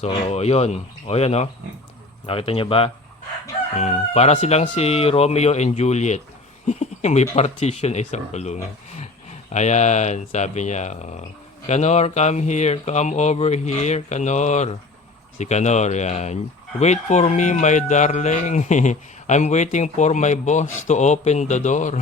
So, yun. O, yan, oh. Nakita niyo ba? Para silang si Romeo and Juliet. May partition ay isang kulungan. Ayan, sabi niya. Oh. Kanor, come here. Come over here, Kanor. Si Kanor, yan. Wait for me, my darling. I'm waiting for my boss to open the door.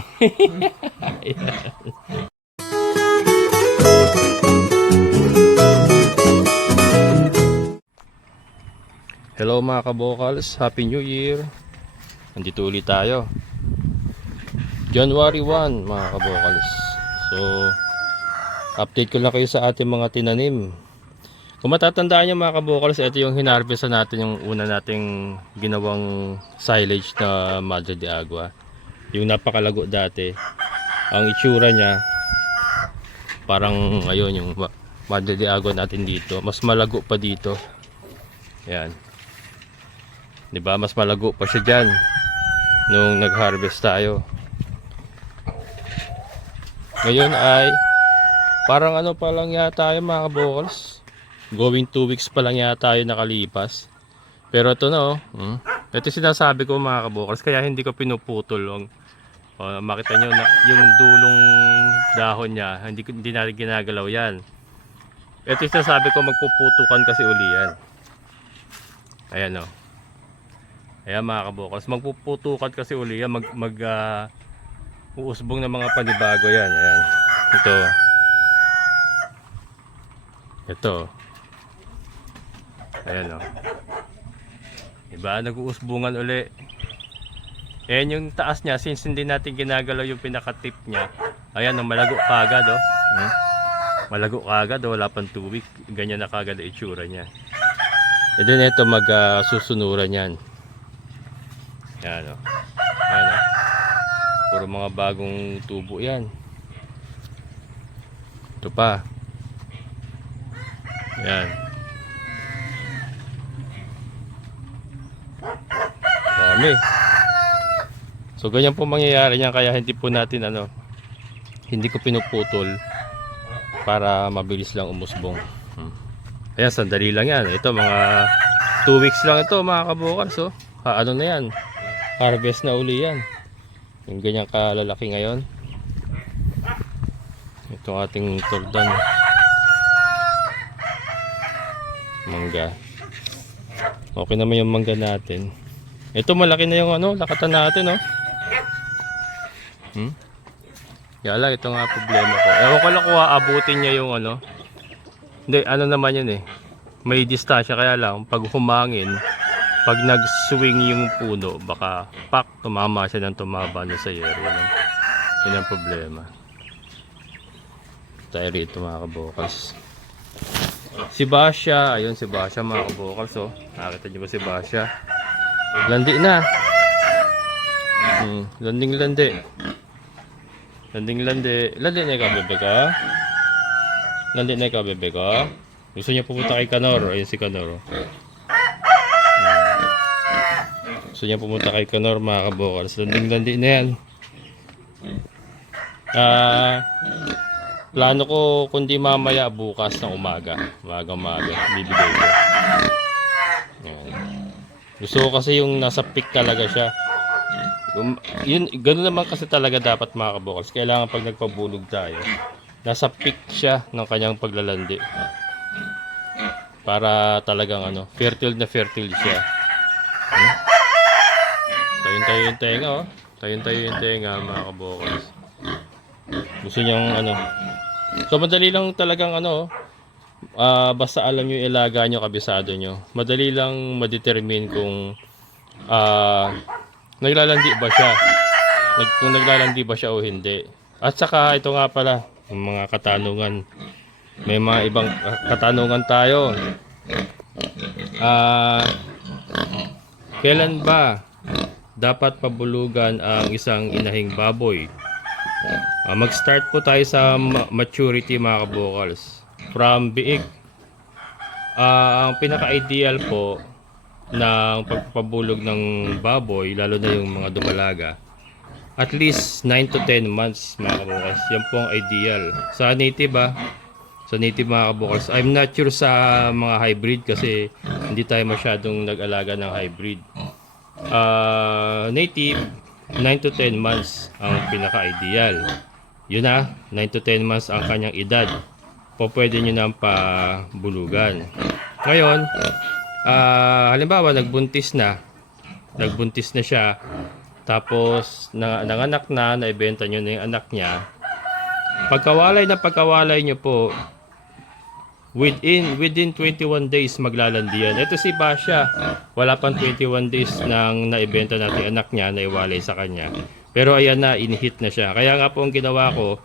Hello mga kabokals, Happy New Year. Nandito ulit tayo. January 1 mga kabokals. So, update ko lang kayo sa ating mga tinanim. Kung matatandaan nyo mga kabokals, ito yung hinarvest natin, yung una nating ginawang silage na Madre de Agua. Yung napakalago dati. Ang itsura niya, parang ayun yung Madre de Agua natin dito. Mas malago pa dito. Ayan. Diba? Mas malago pa siya dyan nung nag-harvest tayo. Ngayon ay parang ano pa lang yata tayo mga kabokals. Going 2 weeks pa lang yata tayo nakalipas. Pero ito na ito sinasabi ko mga kabokals, kaya hindi ko pinuputol. Makita nyo na yung dulong dahon niya, hindi natin ginagalaw yan. Ito sinasabi ko, magpuputukan kasi uli yan. Ayan o. Ayan mga kabokals, magpuputukan kasi uli yan, uusbong ng mga panibago yan. Ayan. Ito. Ayan o. Diba, nag-uusbungan uli. Ayan yung taas niya, since hindi natin ginagalaw yung pinaka-tip niya. Ayan, malago kagad malago kagad, wala pang 2 weeks. Ganyan na kagad ang itsura niya. And then ito, susunuran yan. Ayan o. Ayan o. Puro mga bagong tubo yan. Ito pa. Ayan. Dami. So ganyan po mangyayari niyan, kaya hindi po natin hindi ko pinuputol para mabilis lang umusbong. Ayan, sandali lang yan. Ito mga 2 weeks lang ito mga kabokals. Ano na yan? Harvest na uli yan. Yung ganyang kalalaki ngayon. Ito ating tordan. Mangga. Okay naman yung mangga natin. Ito malaki na yung lakatan natin Kaya lang, ito nga problema ko. Ewan ko lang kung aabutin niya yung Hindi, naman yun may distansya, kaya lang pag humangin, pag nag-swing yung puno, baka tumama siya ng tumaba na sa yero. Yun ang problema. Tayo rito mga kabokals. Si Basha, ayun si Basha mga kabokals. Nakita niyo ba si Basha? Landi na. Landing-landi. Landi na ikaw, bebe ko. Landi na ikaw, bebe ko. Gusto niya pumunta kay Kanor. Ayun si Kanor. Gusto niya pumunta kay Kanor mga kabokals. Landing-landi na yan. Plano ko kundi mamaya bukas ng umaga. Umaga bibigay ko. Gusto ko kasi yung nasa peak talaga siya. Ganoon naman kasi talaga dapat mga kabokals. Kailangan pag nagpabulog tayo, nasa peak siya ng kanyang paglalandi. Para talagang fertile na fertile siya. Tayo yung tenga Tayo yung tenga mga kabokals. Gusto niyang So madali lang talagang basta alam nyo ilaga nyo, kabisado nyo. Madali lang ma-determine kung naglalandi ba siya. Kung naglalandi ba siya o hindi. At saka ito nga pala, yung mga katanungan. May mga ibang katanungan tayo. Kailan ba dapat pabulugan ang isang inahing baboy? Mag-start po tayo sa maturity mga kabokals. From biig. Ang pinaka-ideal po ng pagpapabulog ng baboy, lalo na yung mga dumalaga, at least 9 to 10 months mga kabokals. Yan po ang ideal. Sa native So native mga kabukals. I'm not sure sa mga hybrid kasi hindi tayo masyadong nag-alaga ng hybrid. Native, 9 to 10 months ang pinaka-ideal. Yun na, 9 to 10 months ang kanyang edad. Pwede nyo nang pabulugan. Ngayon, halimbawa nagbuntis na siya, tapos nanganak na, naibenta nyo na yung anak niya. Pagkawalay nyo po, within 21 days maglalandi yan. Ito si Basha, wala pang 21 days nang naibenta natin anak niya, naiwalay sa kanya. Pero ayan na, inhit na siya. Kaya nga po ang ginawa ko,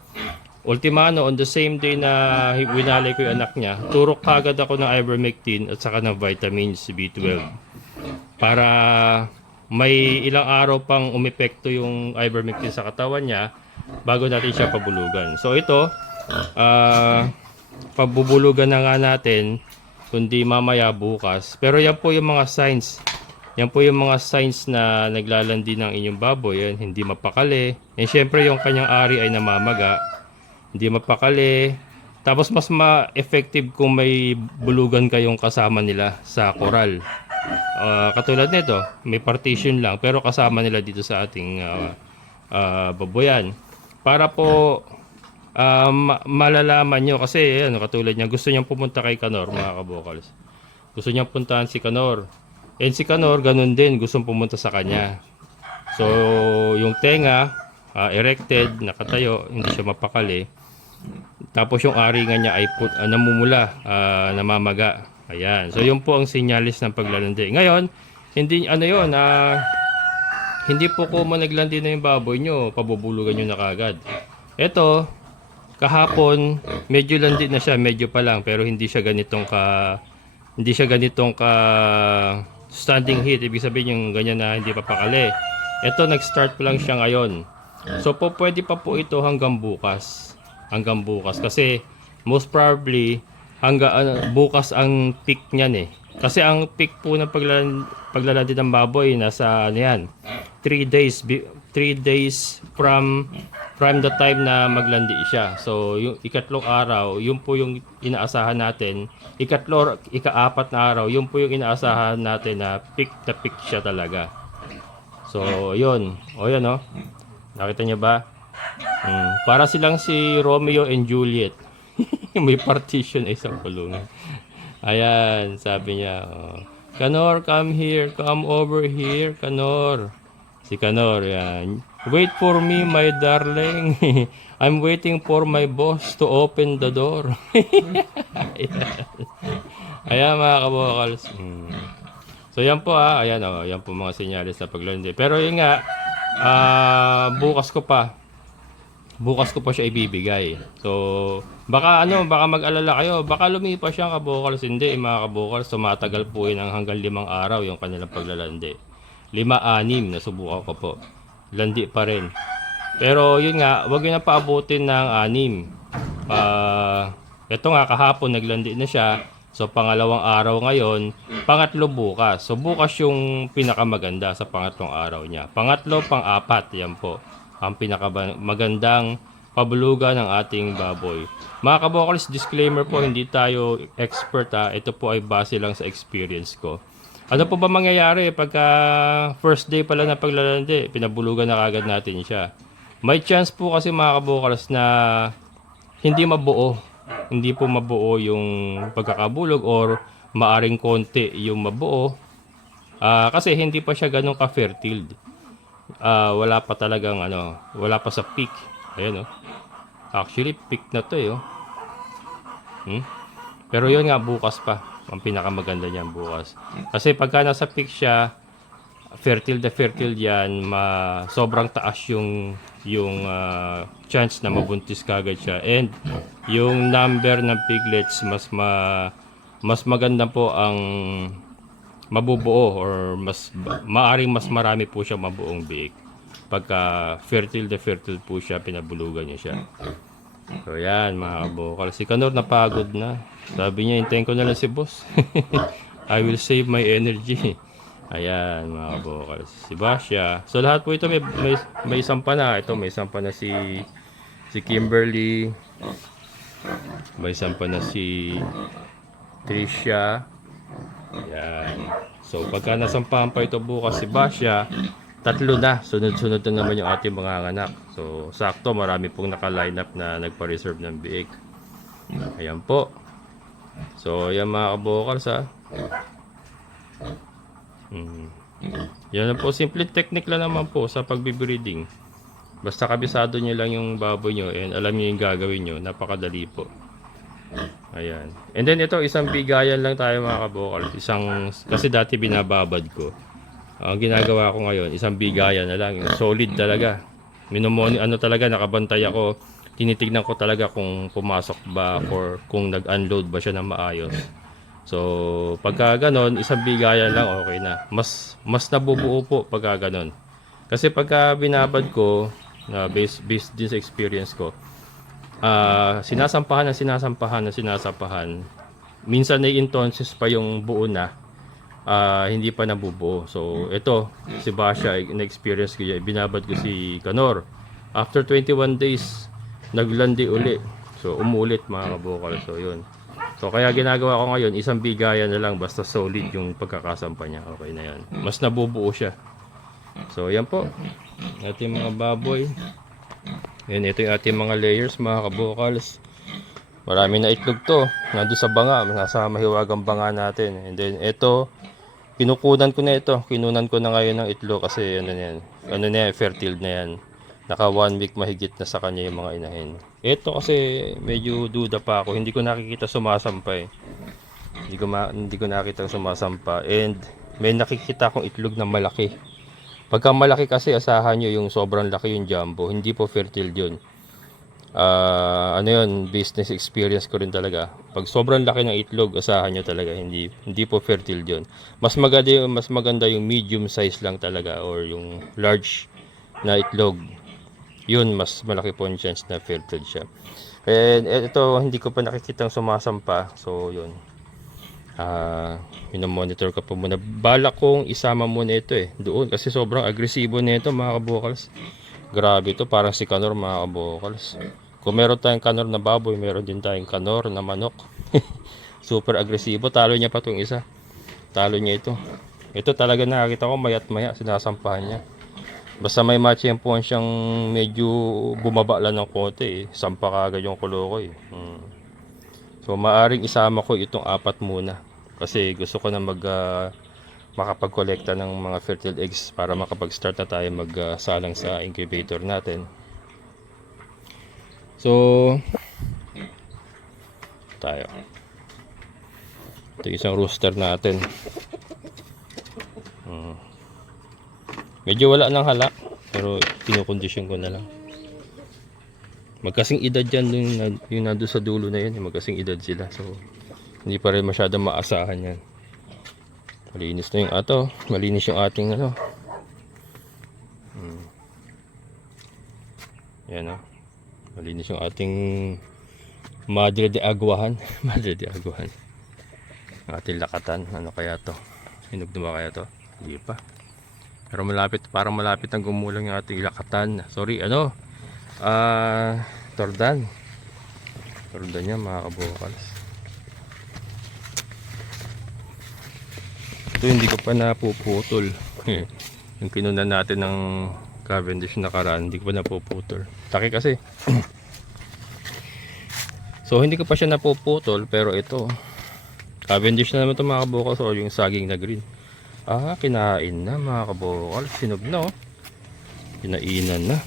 ultimano, on the same day na winalay ko yung anak niya, turok kagad ako ng ivermectin at saka ng vitamins B12. Para may ilang araw pang umepekto yung ivermectin sa katawan niya bago natin siya pabulugan. So ito, pabubulugan na nga natin, kundi mamaya bukas. Pero yan po yung mga signs. Yan po yung mga signs na naglalandi ng inyong baboy. Yan, hindi mapakali. And syempre yung kanyang ari ay namamaga. Hindi mapakali. Tapos mas ma-effective kung may bulugan kayong kasama nila sa koral. Katulad nito, may partition lang pero kasama nila dito sa ating baboyan. Para po malalaman nyo kasi ano, katulad niya, gusto niyang pumunta kay Kanor mga kabokals. Gusto niyang puntahan si Kanor. And si Kanor ganun din, gustong pumunta sa kanya. So yung tenga erected, nakatayo, hindi siya mapakali. Tapos yung aringan niya ay namumula, namamaga. Ayan. So yun po ang sinyalis ng paglalandi. Ngayon, hindi ano yun, hindi po ko naglandi na yung baboy nyo, pabubulugan nyo na kagad. Ito, kahapon, medyo landi na siya, medyo pa lang, pero hindi siya ganitong ka standing heat. Ibig sabihin yung ganyan na hindi pa pakali. Ito, nag-start pa lang siya ngayon. So po pwede pa po ito hanggang bukas. Hanggang bukas kasi most probably hanggang bukas ang peak niyan eh. Kasi ang peak po ng paglalandi ng baboy nasa ano yan, 3 days from the time na maglandi siya. So yung ikatlong araw, yun po yung inaasahan natin. Ika-apat na araw, yun po yung inaasahan natin na peak siya talaga. So yun. O yan o. Nakita niyo ba? Para silang si Romeo and Juliet. May partition ay isang kulungan. Ayan, sabi niya, Kanor, come here, come over here, Kanor. Si Kanor, yan. Wait for me, my darling. I'm waiting for my boss to open the door. Ayan mga kabokals. So yan po ayan yan po mga senyalis na paglandi. Pero yun nga, bukas ko pa siya ibibigay. So baka mag-alala kayo, baka lumipas siya kabokals. Hindi mga kabokals, tumatagal po yun hanggang 5 araw yung kanilang paglalandi. 5-6 na subukan ko po, landi pa rin. Pero yun nga, wag yun na paabutin ng 6. Ito nga kahapon naglandi na siya. So pangalawang araw ngayon, pangatlo bukas. So bukas yung pinakamaganda sa pangatlong araw niya. Pangatlo, pang-apat, yan po ang pinakamagandang pabulugan ng ating baboy. Mga kabokals, disclaimer po, hindi tayo expert Ito po ay base lang sa experience ko. Ano po ba mangyayari pagka first day pala na paglalandi, pinabulugan na kagad natin siya? May chance po kasi mga kabokals na hindi po mabuo yung pagkakabulog or maaring konti yung mabuo. Kasi hindi pa siya ganun ka-fertile. Wala pa talagang wala pa sa peak. Ayan Actually peak na to Pero yun nga, bukas pa ang pinakamaganda niyan bukas. Kasi pagka nasa peak siya, fertile yan, sobrang taas yung chance na mabuntis kagad siya. And yung number ng piglets mas maganda po ang mabubuo or maaring mas marami po siya mabuong biik. Pagka fertile po siya, pinabulugan niya siya. So yan mga kabokal. Si Kanor napagod na. Sabi niya, hintayin ko na lang si boss. I will save my energy. Ayan mga kabokal. Si Basha. So lahat po ito may isang pa na. Ito may isang pa na si Kimberly. May sampa na si Tricia. Yan. So pagka nasampahan pa ito bukas si Basya, tatlo na. Sunod-sunod na naman yung ating mga anak. So sakto, marami pong naka-line up na nagpa-reserve ng biik. Ayan po. So ayan mga kabokals ha. Yan na po, simple technique lang naman po sa pagbibreeding. Basta kabisado nyo lang yung baboy nyo and alam nyo yung gagawin nyo, napakadali po. Ayan. And then ito, isang bigayan lang tayo mga kabokal. Kasi dati binababad ko. Ang ginagawa ko ngayon, isang bigayan na lang. Solid talaga. Talaga, nakabantay ako. Tinitignan ko talaga kung pumasok ba or kung nag-unload ba siya ng maayos. So, pagka ganon, isang bigayan lang, okay na. Mas nabubuo po pagka ganon. Kasi pagka binabad ko, based din sa experience ko, sinasampahan. Minsan nai-intonses pa yung buo na, hindi pa nabubuo. So, ito, si Basya, na-experience ko yan. Binabad ko si Kanor. After 21 days, naglandi uli. So, umulit mga kabokal. So, yun. So kaya ginagawa ko ngayon, isang bigayan na lang basta solid yung pagkakasampa niya. Okay na yan. Mas nabubuo siya. So yan po. Ating mga baboy. Yan, ito yung ating mga layers mga kabokals. Marami na itlog to. Nandun sa banga. Nasa mahiwagang banga natin. And then ito, kinukunan ko na ito. Kinunan ko na ngayon ng itlog kasi fertile na yan. Naka 1 week mahigit na sa kanya yung mga inahin. Ito kasi medyo duda pa ako. Hindi ko nakikita sumasampa eh. Hindi ko nakita sumasampa. And may nakikita akong itlog na malaki. Pagka malaki kasi asahan nyo yung sobrang laki yung jumbo. Hindi po fertile yun. Business experience ko rin talaga. Pag sobrang laki ng itlog, asahan nyo talaga. Hindi po fertile yun. Mas maganda yung medium size lang talaga or yung large na itlog. Yun, mas malaki po yung chance na fertile siya. And ito, hindi ko pa nakikitang sumasampa. So, yun. Minomonitor ko po muna. Balak kong isama muna ito doon. Kasi sobrang agresibo nito mga kabokals. Grabe ito, parang si Kanor mga kabokals. Kung meron tayong Kanor na baboy, meron din tayong Kanor na manok. Super agresibo. Talo niya pa itong isa. Talo niya ito. Ito talaga nakakita ko mayat maya. Sinasampahan niya. Basta may matchempuan siyang medyo bumaba lang ng konti sampa kagad yung kulo ko So maaring isama ko itong 4 muna. Kasi gusto ko na makapag-kolekta ng mga fertile eggs para makapag-start na tayo magsalang sa incubator natin. So tayo. Ito isang rooster natin. Medyo wala ng halak, pero kinukondisyon ko na lang. Magkasing edad yan yung nandun sa dulo na yun, magkasing edad sila. So, hindi pa rin masyadong maasahan yan. Malinis na yung malinis yung ating Yan malinis yung ating Madre de Aguahan. Madre de Aguahan. Ating lakatan, ano kaya to? Hinog na ba kaya to? Hindi pa. Pero parang malapit ang gumulang yung ating lakatan. Sorry, Tordan. Tordan niya mga kabokals. Ito hindi ko pa napuputol. Yung kinunan natin ng Cavendish nakaraan, hindi ko pa napuputol. Taki kasi. So hindi ko pa siya napuputol, pero ito Cavendish na naman ito mga kabokals. O yung saging na green. Kinain na mga kabokal. Sinog na Kinainan na.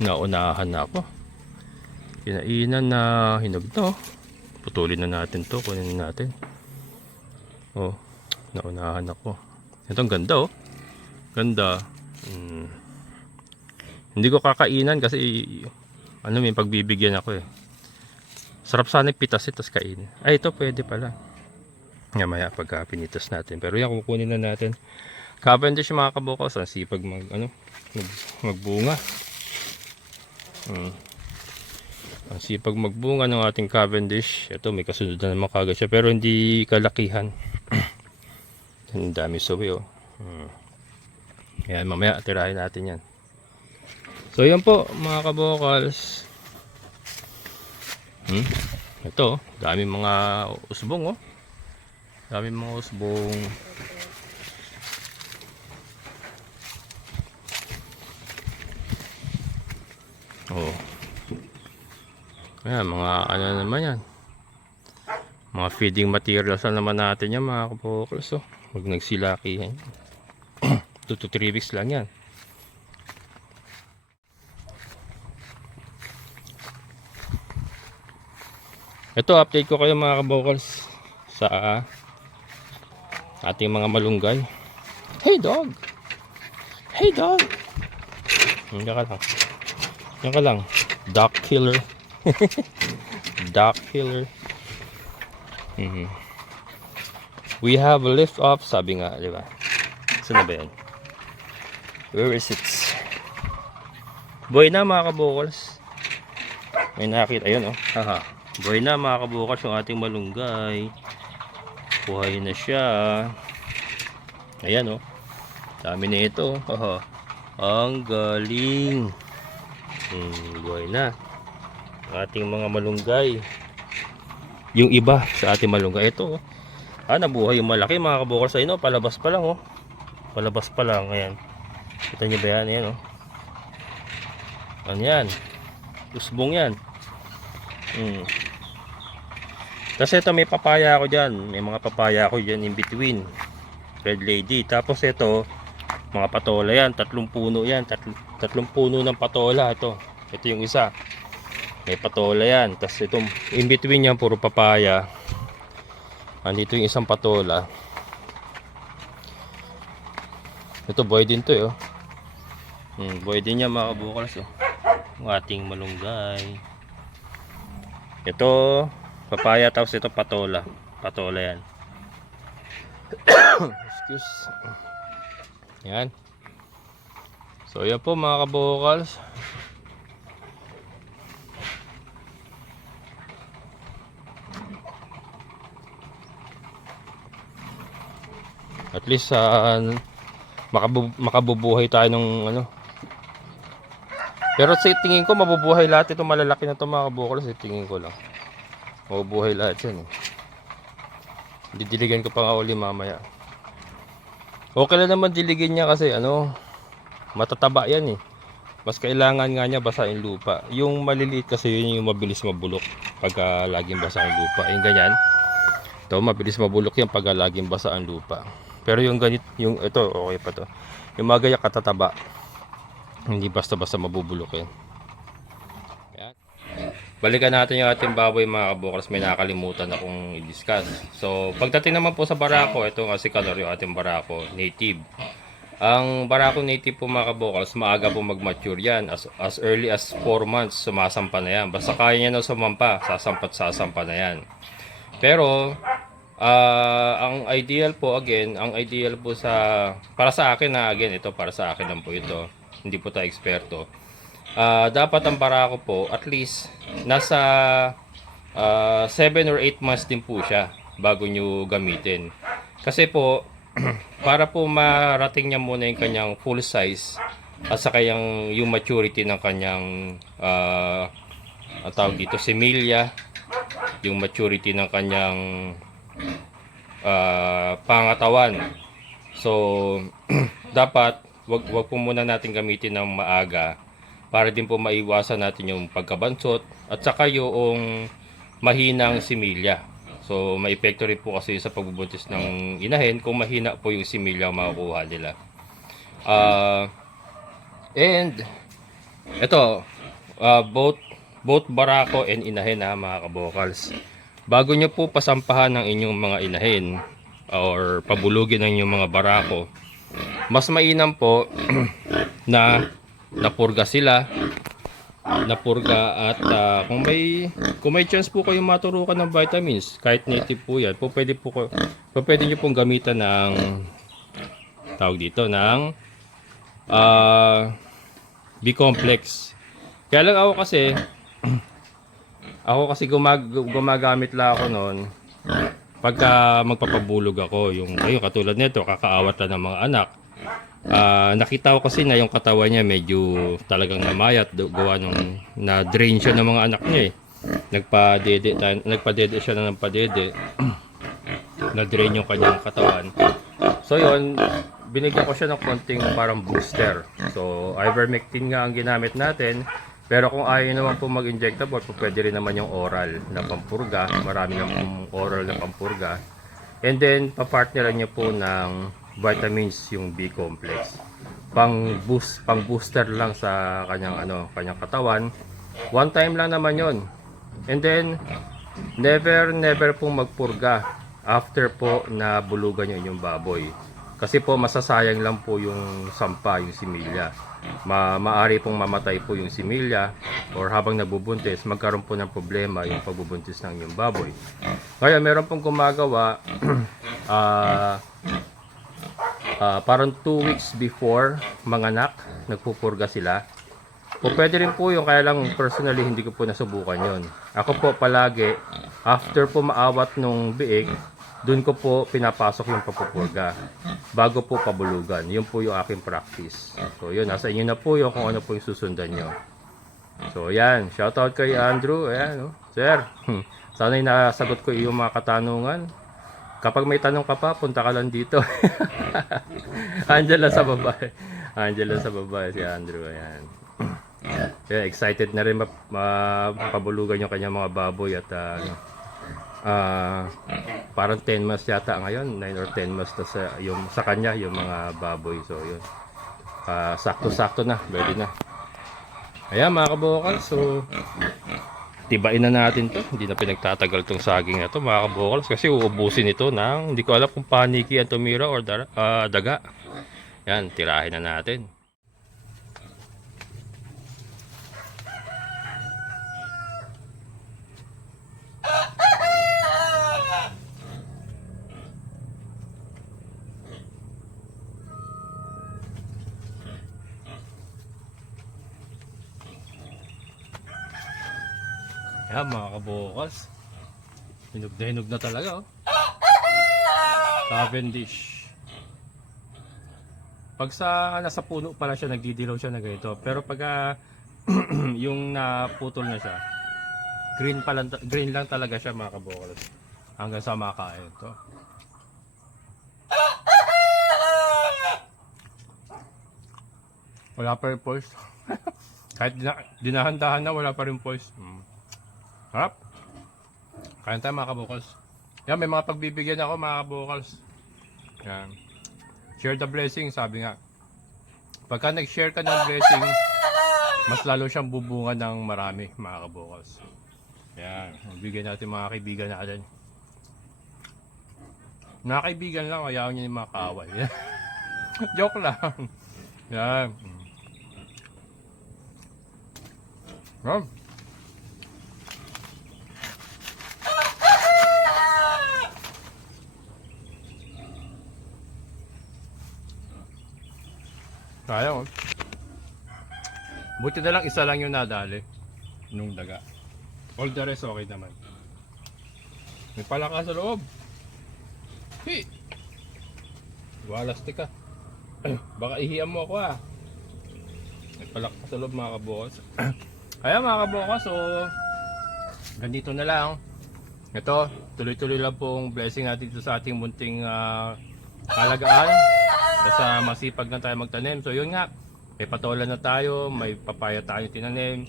Naunahan na ako. Kinainan na. Hinog na Putulin na natin to. Kunin natin. Naunahan ako. Ito ang ganda Ganda. Hindi ko kakainan kasi may pagbibigyan ako Sarap sana pitas tapos kainin. Ito pwede pala. Maya pagka pinitas natin. Pero yan, kukunin na natin. Cavendish mga kabokals, ang sipag magbunga. Ang sipag magbunga ng ating Cavendish. Ito may kasunod na naman kagad siya, pero hindi kalakihan. Ang dami sawi Yan, mamaya tirahin natin yan. So yan po mga kabokals. Ito, dami mga usbong oh. Dami mga usbong. Oh. Ayan, mga ano naman yan. Mga feeding materials na naman natin yan mga kabokals. Oh. Huwag nagsilaki yan. 2 to 3 weeks lang yan. Ito, update ko kayo mga kabokals sa ating mga malunggay. Hey dog! Hey dog! Yan ka lang. Yan ka lang. Dog killer. Dog killer. We have a lift off, sabi nga, di ba? Saan na ba yan? Where is it? Boy na mga kabokals. May nakita, ayun oh. Haha. Boy na mga kabokals yung ating malunggay. Buhay na siya. Ayan oh. Dami na ito. Haha. Ang galing. Buhay na. Ating mga malunggay. Yung iba sa ating malunggay. Ito oh. Nabuhay yung malaki mga kabokals. Ayun oh. Palabas pa lang oh. Palabas pa lang. Ayan. Kita nyo ba yan? Ayan oh. Ano yan? Usbong yan. Kasi ito may papaya ako dyan. May mga papaya ako dyan in between. Red lady. Tapos ito mga patola yan. 3 puno yan. 3 puno ng patola. Ito yung isa. May patola yan. Tapos ito in between yan puro papaya. Andito yung isang patola. Ito boy din to oh. Boy din yan mga kabukals oh. Ang ating malunggay. Ito papaya, tapos ito patola. Patola yan. Excuse. Yan. So yan po mga kabukals. At least makabubuhay tayo ng ano. Pero sa tingin ko mabubuhay lahat itong malalaki na ito mga kabukals. Tingin ko lang mabubuhay lahat yan eh. Didiligan ko pa nga uli mamaya. Okay lang naman diligin niya kasi ano, matataba yan eh. Mas kailangan nga niya basahin lupa. Yung maliliit kasi yun yung mabilis mabulok pagka laging basa ang lupa. Yung ganyan, ito mabilis mabulok yan pagka laging basa ang lupa. Pero yung ganit, yung ito okay pa to. Yung mga gayak katataba, hindi basta-basta mabubulok yan. Ayan. Balikan natin yung ating baboy mga kabukals. May nakakalimutan akong i-discuss. So pagdating naman po sa barako, ito kasi color yung ating barako native. Ang barako native po mga kabukals, maaga po mag-mature yan. As early as 4 months sumasampa na yan. Basta kaya niya na sumampa, sasampa na yan. Pero ang ideal po again, ang ideal po para sa akin na again, ito para sa akin lang po ito. Hindi po tayo eksperto. Dapat ang barako po at least nasa 7 or 8 months din po siya bago nyo gamitin. Kasi po para po marating niya muna yung kanyang full size at saka yung maturity ng kanyang ang tawag dito semilya, yung maturity ng kanyang pangatawan. So dapat wag po muna natin gamitin ng maaga para din po maiwasan natin yung pagkabansot at saka yung mahinang similya. So may epekto rin po kasi sa pagbubuntis ng inahin kung mahina po yung similya ang makukuha nila. And ito both barako and inahin mga kabokals. Bago nyo po pasampahan ng inyong mga inahin or pabulugin ng inyong mga barako, mas mainam po na napurga sila, napurga at kung may chance po kayong maturukan ng vitamins, kahit native po yan, pwede nyo pong gamitan ng tawag dito ng B-complex. Kaya lang ako kasi gumagamit lang ako noon pagka magpapabulog ako, yung katulad nito, kakaawat lang ng mga anak. Nakita ko kasi na yung katawan niya medyo talagang namayat gawa nung na-drain siya ng mga anak niya eh. nagpadede siya ng padede. Na-drain yung kanyang katawan. So yun, binigyan ko siya ng konting parang booster. So ivermectin nga ang ginamit natin. Pero kung ayaw naman po mag-injectable, po pwede rin naman yung oral na pampurga. Marami na pong oral na pampurga. And then, papartneran niyo po ng vitamins yung B-complex. Pang booster lang sa kanyang katawan. One time lang naman yon. And then, never pong magpurga after po na bulugan niyo yung baboy. Kasi po masasayang lang po yung sampa, yung similya. Maari pong mamatay po yung similya or habang nabubuntis, magkaroon po ng problema yung pagbubuntis ng yung baboy. Kaya meron pong gumagawa parang 2 weeks before manganak, nagpupurga sila. O pwede rin po yung, kaya lang personally hindi ko po nasubukan yon. Ako po palagi, after po maawat nung biik, dun ko po pinapasok yung papupurga bago po pabulugan. Yun po yung aking practice. So yun, nasa inyo na po yung kung ano po yung susundan nyo. So yan, shoutout kay Andrew. Ayan, no? Sir, sana'y nasagot ko yung mga katanungan. Kapag may tanong ka pa, punta ka lang dito. Angela sa babae. Angela sa babae si Andrew. Ayan. Yeah, excited na rin mapabulugan yung kanyang mga baboy at parang 10 months yata ngayon, 9 or 10 months na sa kanya yung mga baboy. So yun, sakto-sakto na, ready na. Ayan mga kabokal, so tibain na natin to. Hindi na pinagtatagal tong saging na to mga kabokal, kasi uubusin ito ng hindi ko alam kung paniki ang tumira or daga. Yan, tirahin na natin. Ayan mga kabukas, hinog na talaga oh. Cavendish. Pag nasa puno pala siya, nagdidilaw siya na ganito. Pero pag yung naputol na siya, green lang talaga siya mga kabukas. Hanggang sa makain to. Wala pa rin poise. Kahit dinahandahan na, wala pa rin poise. Harap. Kain tayo mga kabukals. Yan, may mga pagbibigyan ako mga kabukals. Yan. Share the blessing, sabi nga. Pagka nag-share ka ng blessing, mas lalo siyang bubunga ng marami mga kabukals. Yan. Bigyan natin mga kaibigan natin. Mga kaibigan lang, ayaw niya yung mga kaaway. Joke lang. Yan. Yan. Sayang oh. Buti na lang isa lang yung nadali nung daga. All the rest okay naman. May palaka sa loob. Hey! Walastik ka. Baka ihiyan mo ako ah. May palaka sa loob mga kabukas. Kaya mga kabukas, so ganito na lang. Ito, tuloy-tuloy lang pong blessing natin dito sa ating munting halagaan. Basta masipag na tayo magtanim. So yun nga, may patola na tayo, may papaya tayo tinanim,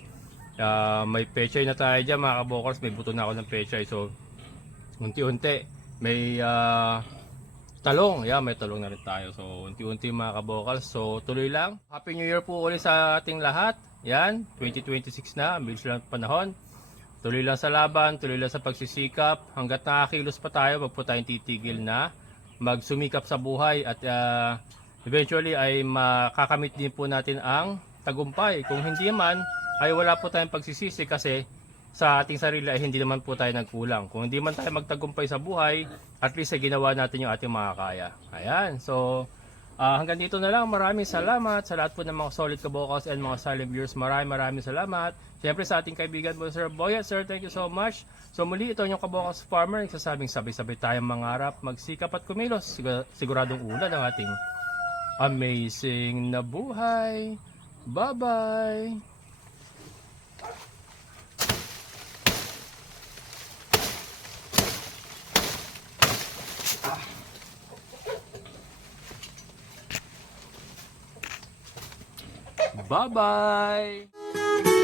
may pechay na tayo dyan mga kabokers, may buto na ako ng pechay. So unti-unti, may talong, may talong na rin tayo. So unti-unti mga kabokers, so tuloy lang. Happy New Year po ulit sa ating lahat. Yan, 2026 na, bilis lang panahon. Tuloy lang sa laban, tuloy lang sa pagsisikap. Hanggat nakakilos pa tayo, wag po tayong titigil na magsumikap sa buhay at eventually ay makakamit din po natin ang tagumpay. Kung hindi man ay wala po tayong pagsisisi kasi sa ating sarili ay hindi naman po tayo nagkulang. Kung hindi man tayo magtagumpay sa buhay, at least ay ginawa natin yung ating makakaya. Ayan, so hanggang dito na lang. Maraming salamat sa lahat po ng mga solid kabokals and mga silent viewers. Maraming salamat. Siyempre sa ating kaibigan po Sir Boyet. Sir, thank you so much. So muli ito yung kabokals farmer, nagsasabing sabay-sabay tayong mangarap, magsikap at kumilos. Siguradong ulan ang ating amazing na buhay. Bye-bye! Bye-bye!